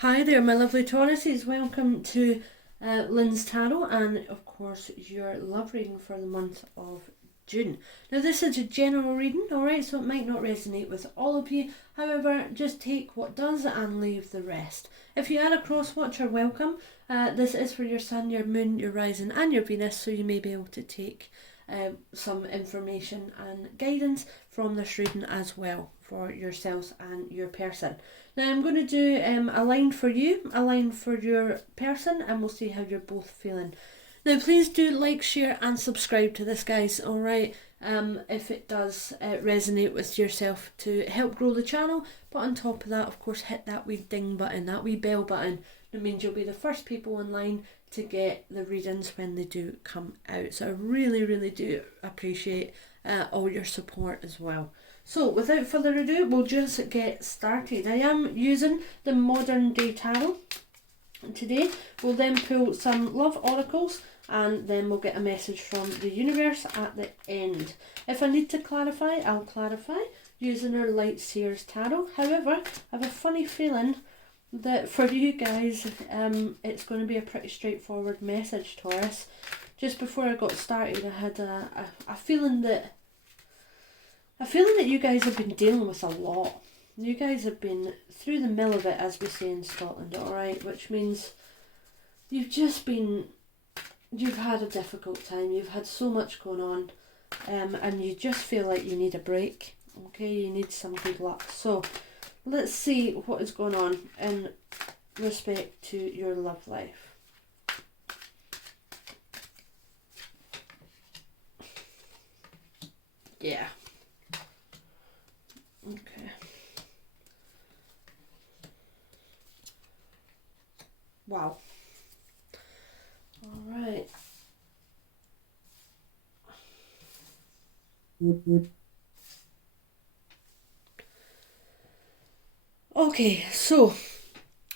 Hi there, my lovely Tauruses. Welcome to Lynz Tarot and, of course, your love reading for the month of June. Now, this is a general reading, alright, so it might not resonate with all of you. However, just take what does and leave the rest. If you are a cross watcher, welcome. This is for your sun, your moon, your rising and your Venus, so you may be able to take some information and guidance from this reading as well for yourselves and your person. Now I'm going to do a line for you, a line for your person, and we'll see how you're both feeling. Now please do like, share and subscribe to this, guys, alright, if it does resonate with yourself to help grow the channel. But on top of that, of course, hit that wee ding button, that wee bell button. It means you'll be the first people in line to get the readings when they do come out. So I really do appreciate all your support as well. So without further ado, we'll just get started. I am using the Modern Day Tarot today. We'll then pull some love oracles and then we'll get a message from the universe at the end. If I need to clarify, I'll clarify using our Light Seers Tarot. However, I have a funny feeling that for you guys, it's going to be a pretty straightforward message, Taurus. Just before I got started, I had a feeling that you guys have been dealing with a lot. You guys have been through the mill of it, as we say in Scotland, alright? Which means you've had a difficult time. You've had so much going on, and you just feel like you need a break. Okay, you need some good luck. So let's see what is going on in respect to your love life. Yeah. Okay. Wow. All right. Okay, so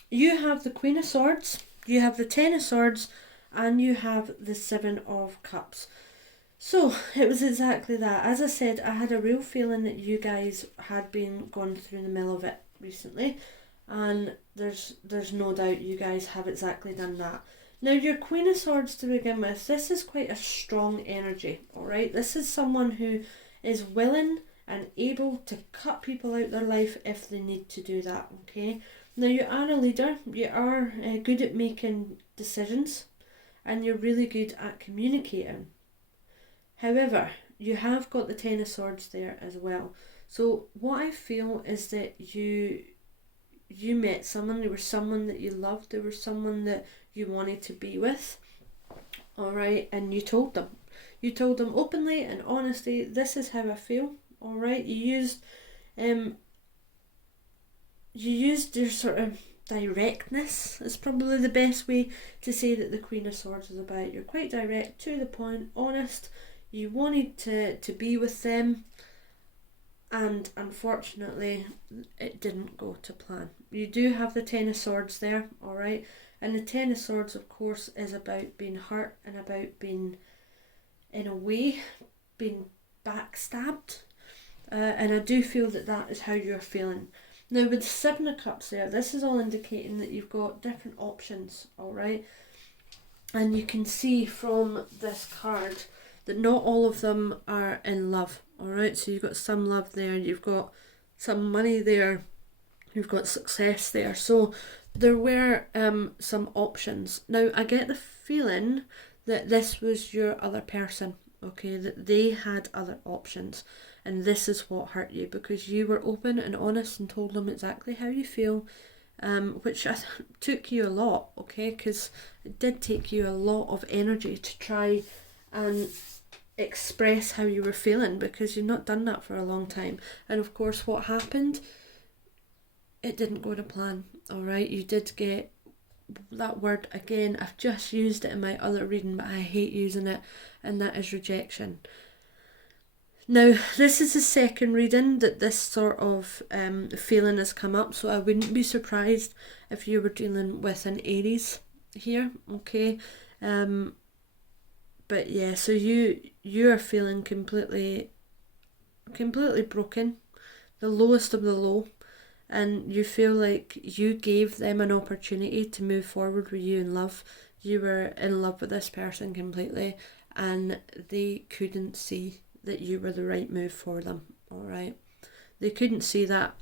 you have the Queen of Swords, you have the Ten of Swords, and you have the Seven of Cups. So it was exactly that. As I said, I had a real feeling that you guys had been going through the middle of it recently, and there's no doubt you guys have exactly done that. Now, your Queen of Swords to begin with, this is quite a strong energy, alright? This is someone who is willing and able to cut people out their life if they need to do that, okay? Now, you are a leader, you are good at making decisions, and you're really good at communicating. However, you have got the Ten of Swords there as well. So what I feel is that you met someone, there was someone that you loved, there was someone that you wanted to be with, alright, and you told them. You told them openly and honestly, this is how I feel, alright. You used your sort of directness. It's probably the best way to say that the Queen of Swords is about. You're quite direct, to the point, honest. You wanted to be with them, and unfortunately it didn't go to plan. You do have the Ten of Swords there, alright, and the Ten of Swords, of course, is about being hurt and about being, in a way, being backstabbed, and I do feel that that is how you're feeling. Now, with the Seven of Cups there, this is all indicating that you've got different options, alright, and you can see from this card that not all of them are in love, alright? So you've got some love there, you've got some money there, you've got success there. So there were some options. Now, I get the feeling that this was your other person, okay? That they had other options, and this is what hurt you, because you were open and honest and told them exactly how you feel, which took you a lot, okay? Because it did take you a lot of energy to try and express how you were feeling, because you've not done that for a long time. And of course, what happened, it didn't go to plan, alright? You did get that word again. I've just used it in my other reading, but I hate using it, and that is rejection. Now, this is the second reading that this sort of feeling has come up, so I wouldn't be surprised if you were dealing with an Aries here, okay? But yeah, so you are feeling completely broken, the lowest of the low, and you feel like you gave them an opportunity to move forward with you in love. You were in love with this person completely, and they couldn't see that you were the right move for them, alright? They couldn't see that.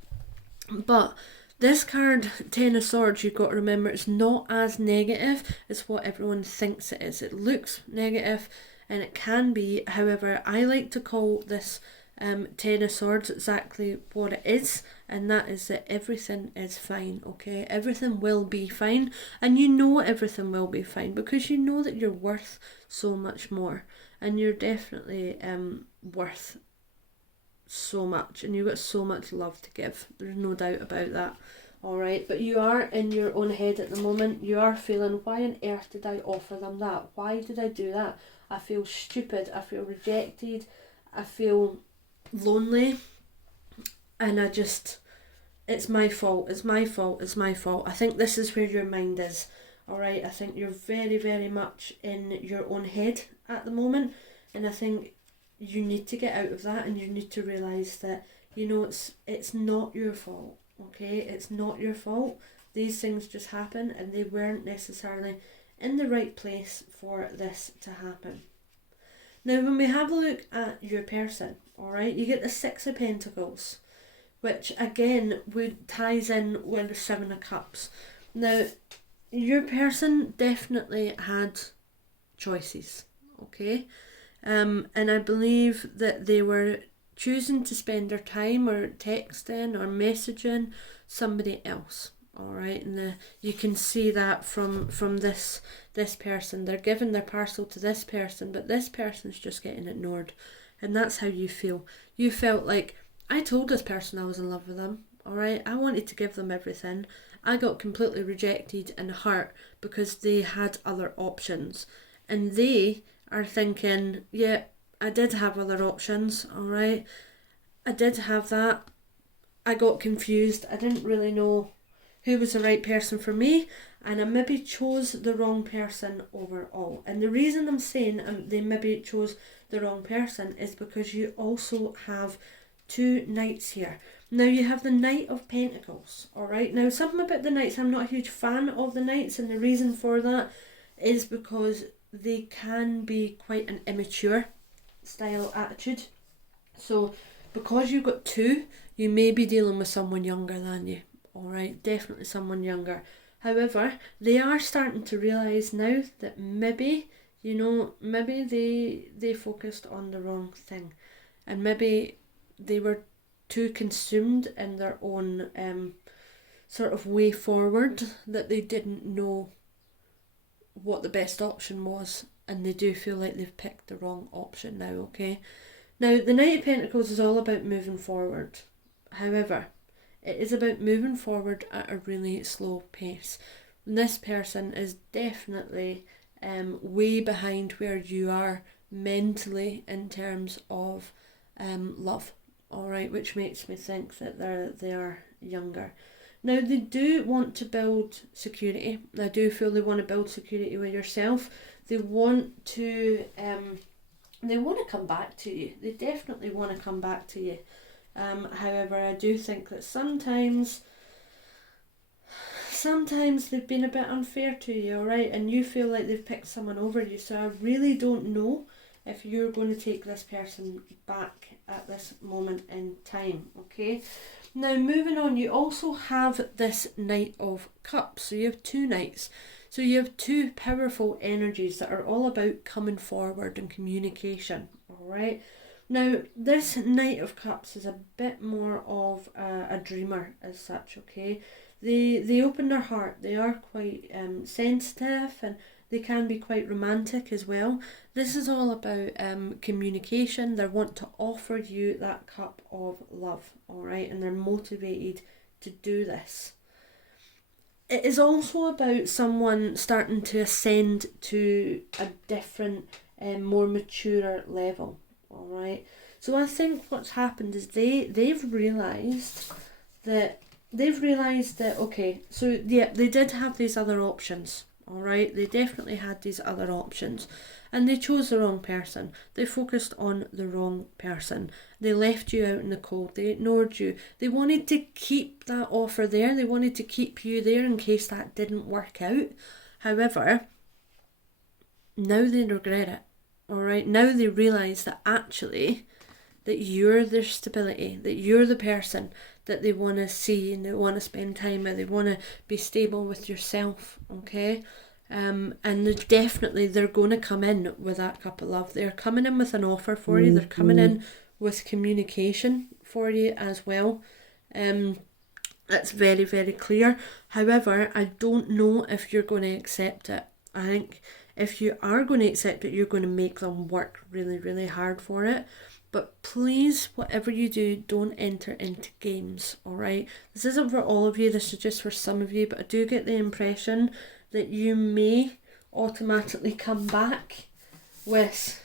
But this card, Ten of Swords, you've got to remember, it's not as negative as what everyone thinks it is. It looks negative, and it can be. However, I like to call this Ten of Swords exactly what it is, and that is that everything is fine, okay? Everything will be fine, and you know everything will be fine because you know that you're worth so much more, and you're definitely worth so much, and you've got so much love to give. There's no doubt about that. Alright, but you are in your own head at the moment. You are feeling, why on earth did I offer them that? Why did I do that? I feel stupid. I feel rejected. I feel lonely. And it's my fault. It's my fault. It's my fault. I think this is where your mind is. Alright, I think you're very, very much in your own head at the moment. And I think you need to get out of that, and you need to realise that, you know, it's not your fault, okay? It's not your fault. These things just happen, and they weren't necessarily in the right place for this to happen. Now, when we have a look at your person, alright, you get the Six of Pentacles, which again ties in with the Seven of Cups. Now, your person definitely had choices, okay? And I believe that they were choosing to spend their time or texting or messaging somebody else. Alright, and you can see that from this person. They're giving their parcel to this person, but this person's just getting ignored. And that's how you feel. You felt like, I told this person I was in love with them. Alright, I wanted to give them everything. I got completely rejected and hurt because they had other options. And they are thinking, yeah, I did have other options, alright? I did have that. I got confused. I didn't really know who was the right person for me, and I maybe chose the wrong person overall. And the reason I'm saying they maybe chose the wrong person is because you also have two knights here. Now you have the Knight of Pentacles, alright? Now something about the knights, I'm not a huge fan of the knights, and the reason for that is because they can be quite an immature style attitude. So because you've got two, you may be dealing with someone younger than you. Alright, definitely someone younger. However, they are starting to realise now that maybe, you know, maybe they focused on the wrong thing. And maybe they were too consumed in their own sort of way forward that they didn't know what the best option was, and they do feel like they've picked the wrong option now, okay? Now, the Knight of Pentacles is all about moving forward. However, it is about moving forward at a really slow pace. And this person is definitely way behind where you are mentally in terms of love, alright, which makes me think that they are younger. Now, they do want to build security. They do feel they want to build security with yourself. They want to come back to you. They definitely want to come back to you. However, I do think that sometimes they've been a bit unfair to you, alright? And you feel like they've picked someone over you. So I really don't know if you're going to take this person back at this moment in time, okay? Now, moving on, you also have this Knight of Cups. So you have two knights. So you have two powerful energies that are all about coming forward and communication, alright? Now, this Knight of Cups is a bit more of a dreamer as such, okay? They open their heart. They are quite sensitive, and they can be quite romantic as well. This is all about communication. They want to offer you that cup of love, alright? And they're motivated to do this. It is also about someone starting to ascend to a different, more mature level, alright? So I think what's happened is they've realised that, okay, so yeah, they did have these other options, alright? They definitely had these other options and they chose the wrong person. They focused on the wrong person. They left you out in the cold. They ignored you. They wanted to keep that offer there. They wanted to keep you there in case that didn't work out. However, now they regret it, alright? Now they realise that actually that you're their stability, that you're the person that they want to see and they want to spend time with, they want to be stable with yourself, okay? And they're going to come in with that cup of love. They're coming in with an offer for you. They're coming in with communication for you as well. That's very, very clear. However, I don't know if you're going to accept it. I think if you are going to accept it, you're going to make them work really, really hard for it. But please, whatever you do, don't enter into games, alright? This isn't for all of you, this is just for some of you, but I do get the impression that you may automatically come back with,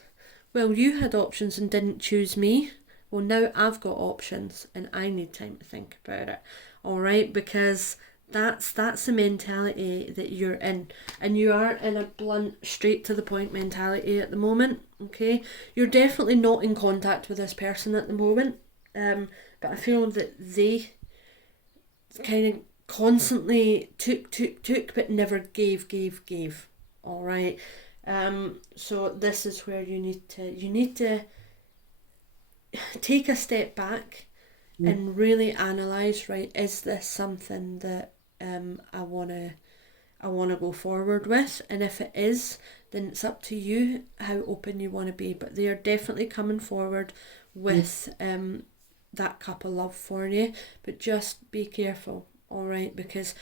well, you had options and didn't choose me. Well, now I've got options and I need time to think about it, alright? Because that's the mentality that you're in, and you are in a blunt, straight to the point mentality at the moment, okay? You're definitely not in contact with this person at the moment, but I feel that they kind of constantly took, but never gave, alright? So this is where you need to take a step back and really analyse, right, is this something that I wanna go forward with? And if it is, then it's up to you how open you want to be. But they are definitely coming forward with that cup of love for you. But just be careful, alright, because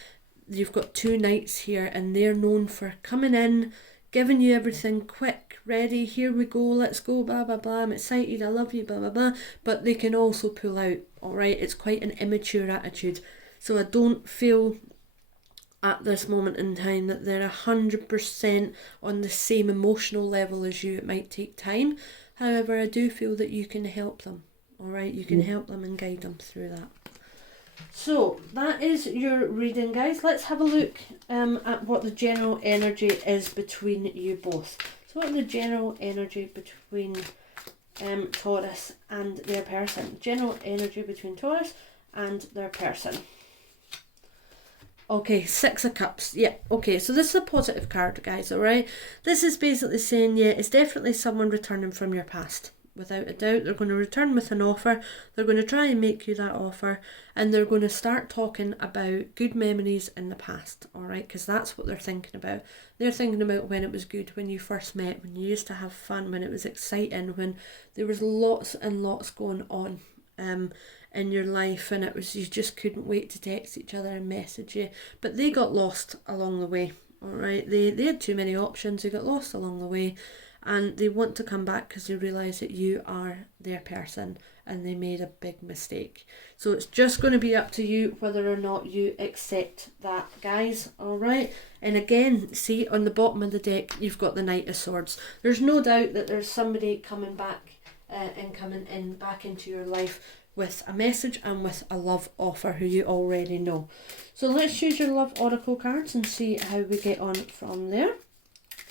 you've got two knights here and they're known for coming in, giving you everything quick, ready, here we go, let's go, blah blah blah, I'm excited, I love you, blah blah blah. But they can also pull out, alright? It's quite an immature attitude. So I don't feel at this moment in time that they're 100% on the same emotional level as you. It might take time. However, I do feel that you can help them, alright? You can help them and guide them through that. So that is your reading, guys. Let's have a look at what the general energy is between you both. So what is the general energy between Taurus and their person? General energy between Taurus and their person. Okay, Six of Cups. Yeah, okay, so this is a positive card, guys, alright? This is basically saying, yeah, it's definitely someone returning from your past. Without a doubt, they're going to return with an offer. They're going to try and make you that offer, and they're going to start talking about good memories in the past, alright? Because that's what they're thinking about. They're thinking about when it was good, when you first met, when you used to have fun, when it was exciting, when there was lots and lots going on in your life, and it was, you just couldn't wait to text each other and message you. But they got lost along the way, alright? They had too many options, they got lost along the way. And they want to come back because they realise that you are their person and they made a big mistake. So it's just going to be up to you whether or not you accept that, guys, alright? And again, see, on the bottom of the deck, you've got the Knight of Swords. There's no doubt that there's somebody coming back and coming in back into your life with a message and with a love offer who you already know. So let's choose your love oracle cards and see how we get on from there.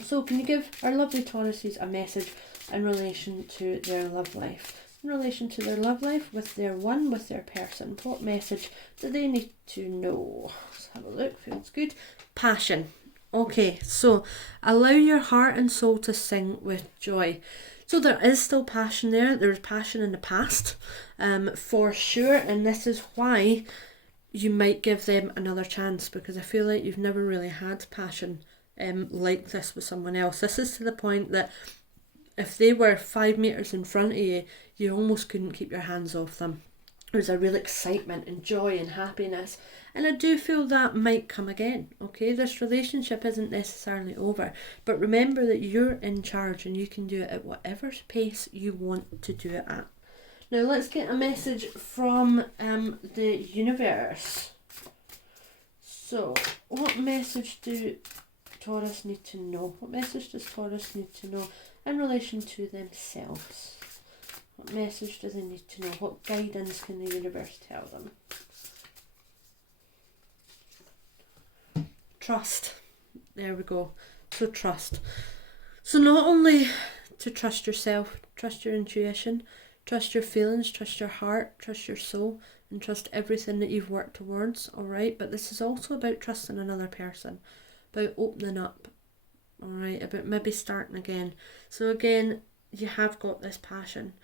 So can you give our lovely Tauruses a message in relation to their love life? In relation to their love life with their one, with their person. What message do they need to know? Let's have a look, feels good. Passion. Okay, so allow your heart and soul to sing with joy. So there is still passion there. There's passion in the past, for sure. And this is why you might give them another chance, because I feel like you've never really had passion like this with someone else. This is to the point that if they were 5 meters in front of you, you almost couldn't keep your hands off them. There's a real excitement and joy and happiness, and I do feel that might come again, okay? This relationship isn't necessarily over, but remember that you're in charge and you can do it at whatever pace you want to do it at. Now let's get a message from the universe. So what message do Taurus need to know? What message does Taurus need to know in relation to themselves? What message do they need to know? What guidance can the universe tell them? Trust. There we go. So trust. So not only to trust yourself, trust your intuition, trust your feelings, trust your heart, trust your soul, and trust everything that you've worked towards, alright? But this is also about trusting another person, about opening up, alright? About maybe starting again. So again, you have got this passion.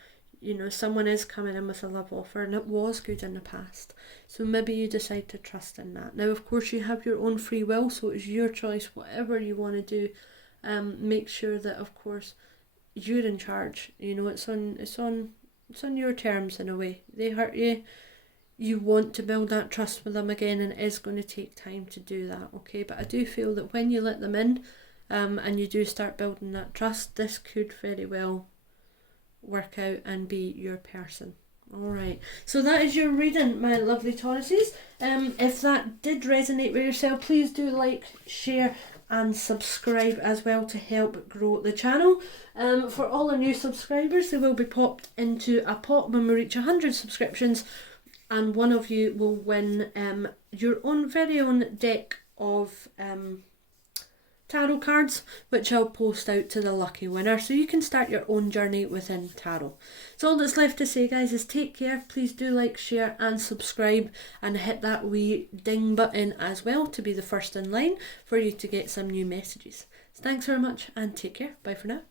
You know, someone is coming in with a love offer and it was good in the past. So maybe you decide to trust in that. Now, of course, you have your own free will, so it's your choice, whatever you want to do. Make sure that, of course, you're in charge. You know, it's on your terms in a way. They hurt you. You want to build that trust with them again, and it is going to take time to do that, okay? But I do feel that when you let them in, and you do start building that trust, this could very well work out and be your person. Alright, so that is your reading, my lovely Tauruses. If that did resonate with yourself, please do like, share and subscribe as well to help grow the channel. For all the new subscribers, they will be popped into a pot when we reach 100 subscriptions, and one of you will win your own very own deck of tarot cards, which I'll post out to the lucky winner, so you can start your own journey within tarot. So all that's left to say, guys, is take care. Please do like, share and subscribe, and hit that wee ding button as well to be the first in line for you to get some new messages. So thanks very much and take care. Bye for now.